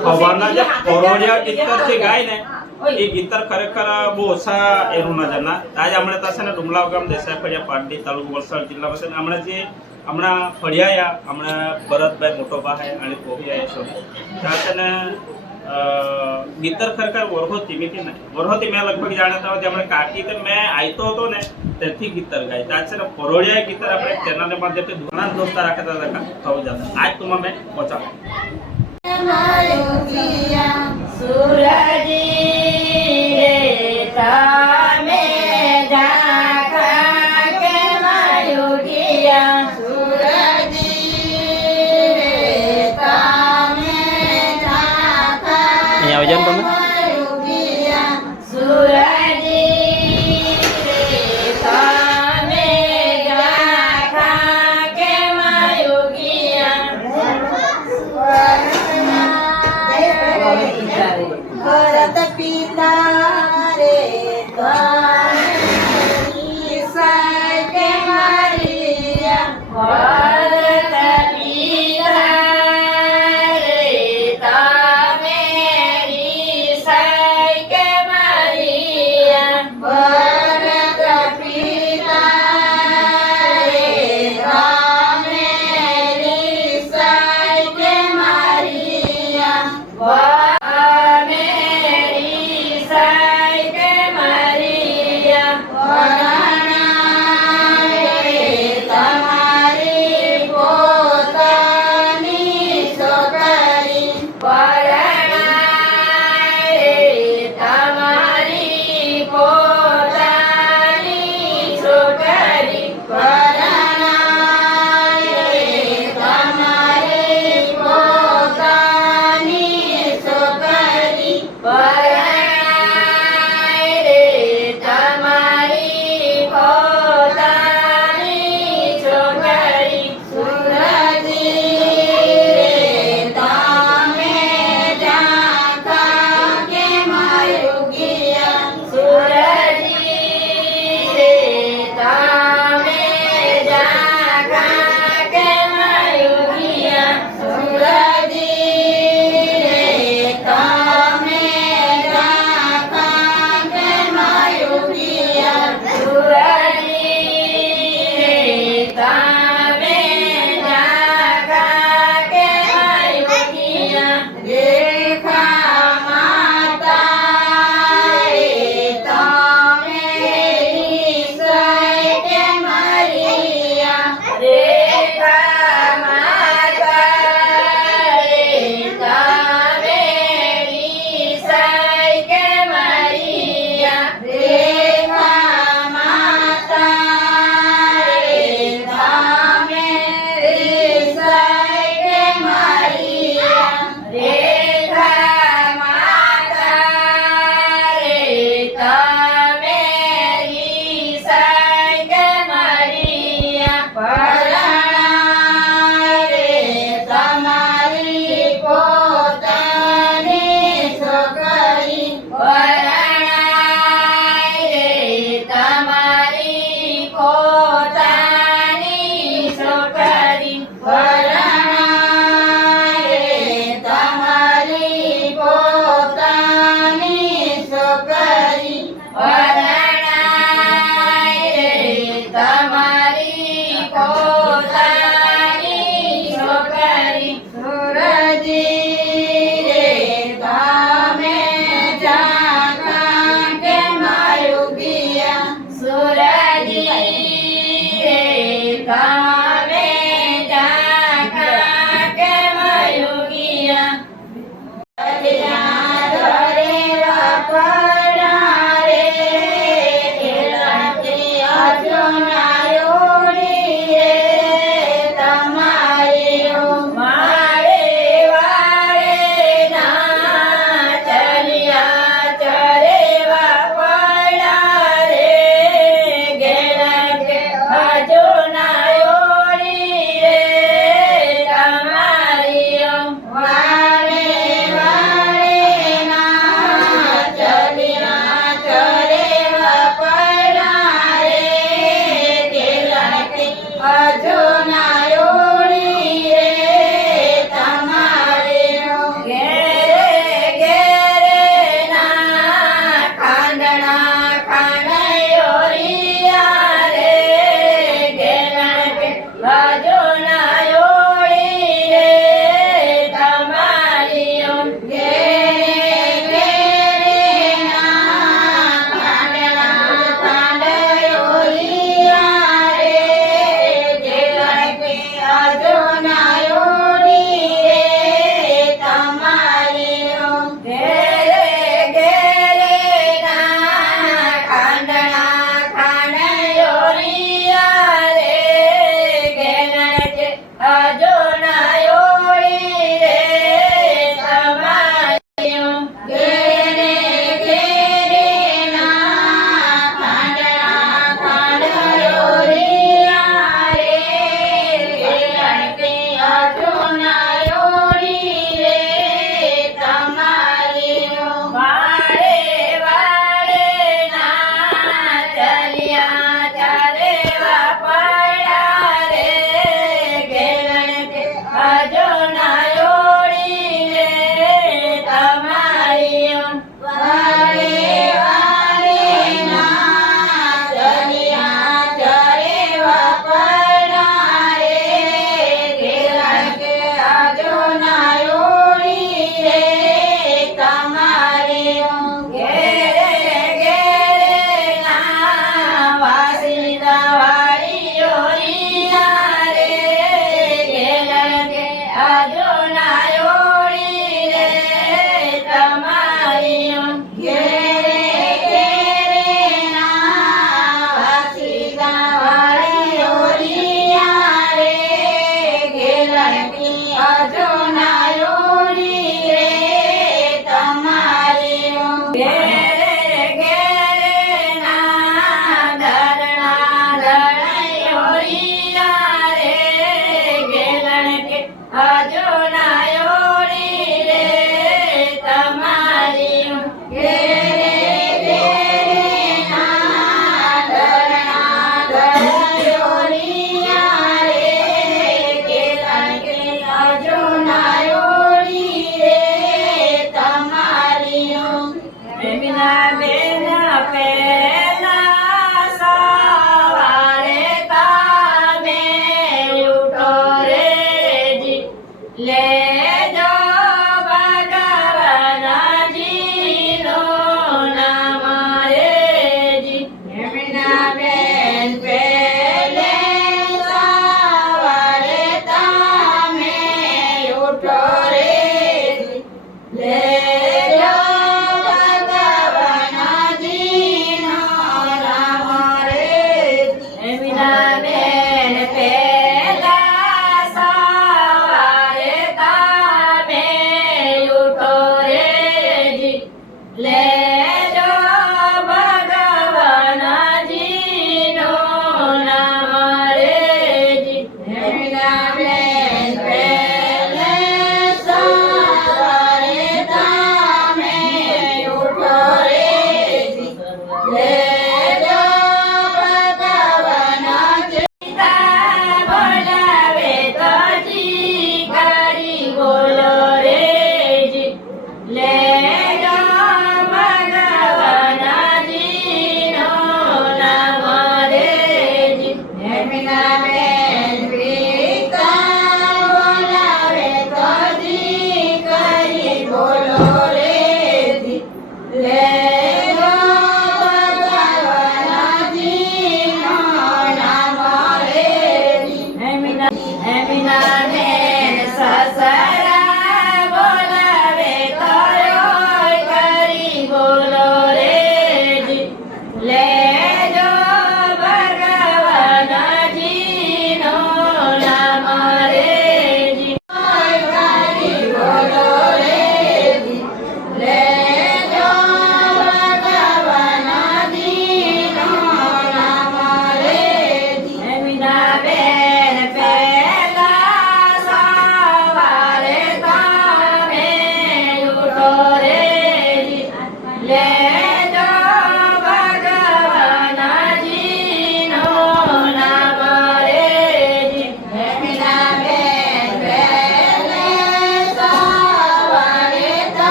જે ગીતર જે ગાય ને એ ગીતર ખરેખર બહુ ઓછા એનું નજરના આજ હમણાં થશે ને ડુમલાવ ગામ દેસાઈ ફળિયા પાટડી તાલુકો વલસાડ જિલ્લા ને હમણાં જે હમણાં ફળિયાયા હમણાં ભરતભાઈ મોટો ભાઈ અને કોહિયા છો. ત્યાં છે ને ગીતર ખરેખર વરહોતી મેં ને વરહોતી મેં લગભગ જાણતા હોય હમણાં કાકી તે મેં આયતો હતો ને તેથી ગીતર ગાય. ત્યાં છે ને પરોડિયા ગીતર આપણે ચેનલને માધ્યમથી ઘણા દોસ્તા રાખતા હતા થવું જતા. આજ તું મેં પહોંચાડો સુરજી રે રાજો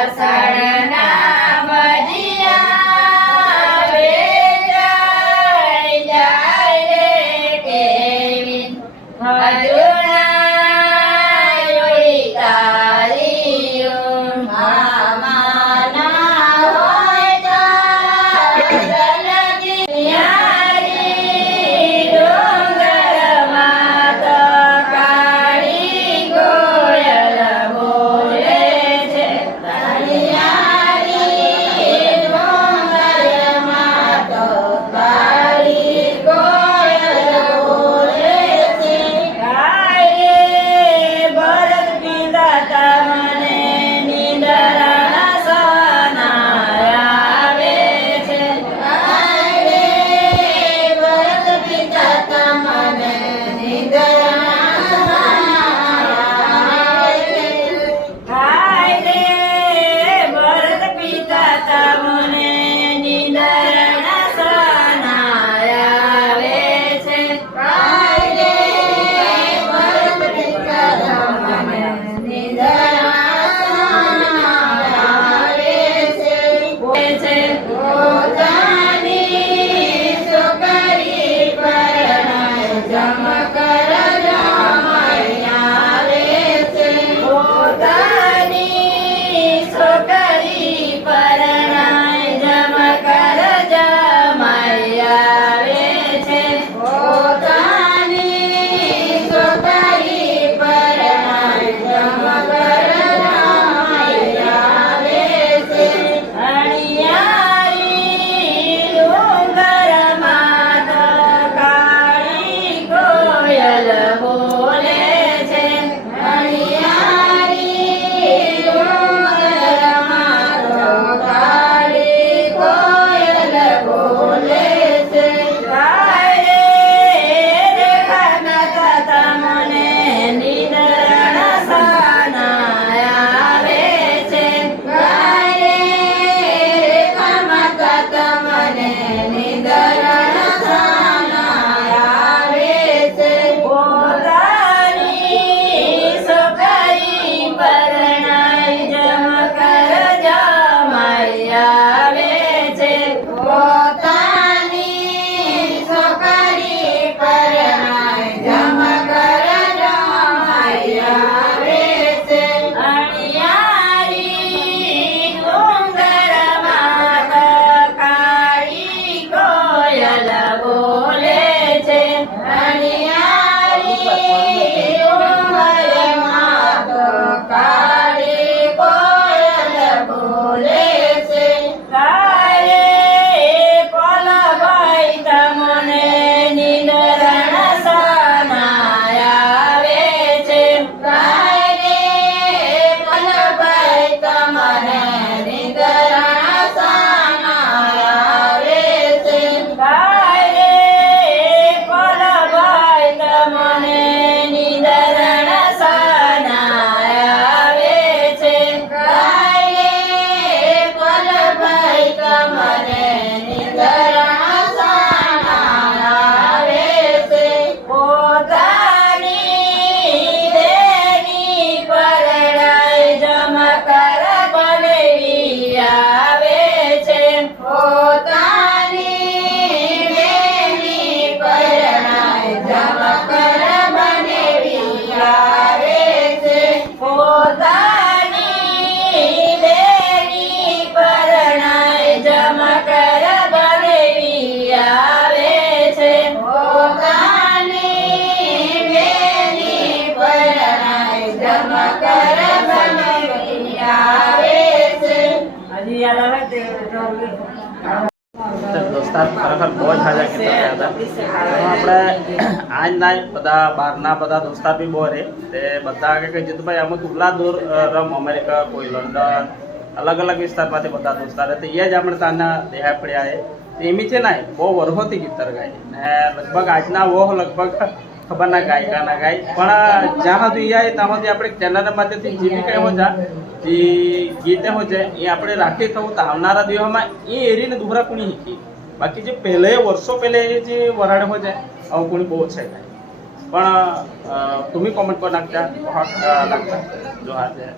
Gracias. બહુ આપણે આજ ના બધા બહારના બધા દોસ્તાર બી બહુ રહે. તે બધા કે કે જીતુભાઈ અમે ઉપલા દૂર રમ અમેરિકા, કોઈ લંડન, અલગ અલગ વિસ્તારમાંથી બધા દોસ્તાર તો એ જ આપણે ત્યાંના દેહા પડ્યા એમી છે ને, બહુ વર્ષોથી ગીતર ગાય ને લગભગ આજના વો લગભગ ખબર ના ગાય પણ જ્યાં સુધી ત્યાં સુધી આપણે ચેનલ માધ્યમથી જે બી કંઈ હો જા જે ગીતે હો છે, એ આપણે રાખી થવું તો આવનારા દિવસોમાં એ એરીને દુહરા કુણી શીખી બાકી જે પહેલે વર્ષો પહેલે જે વરાડ હો છે આવું કુણી બહુ છે પણ અ, तुम्ही कमेंट पर नागता बहुत लागता जो हाथ है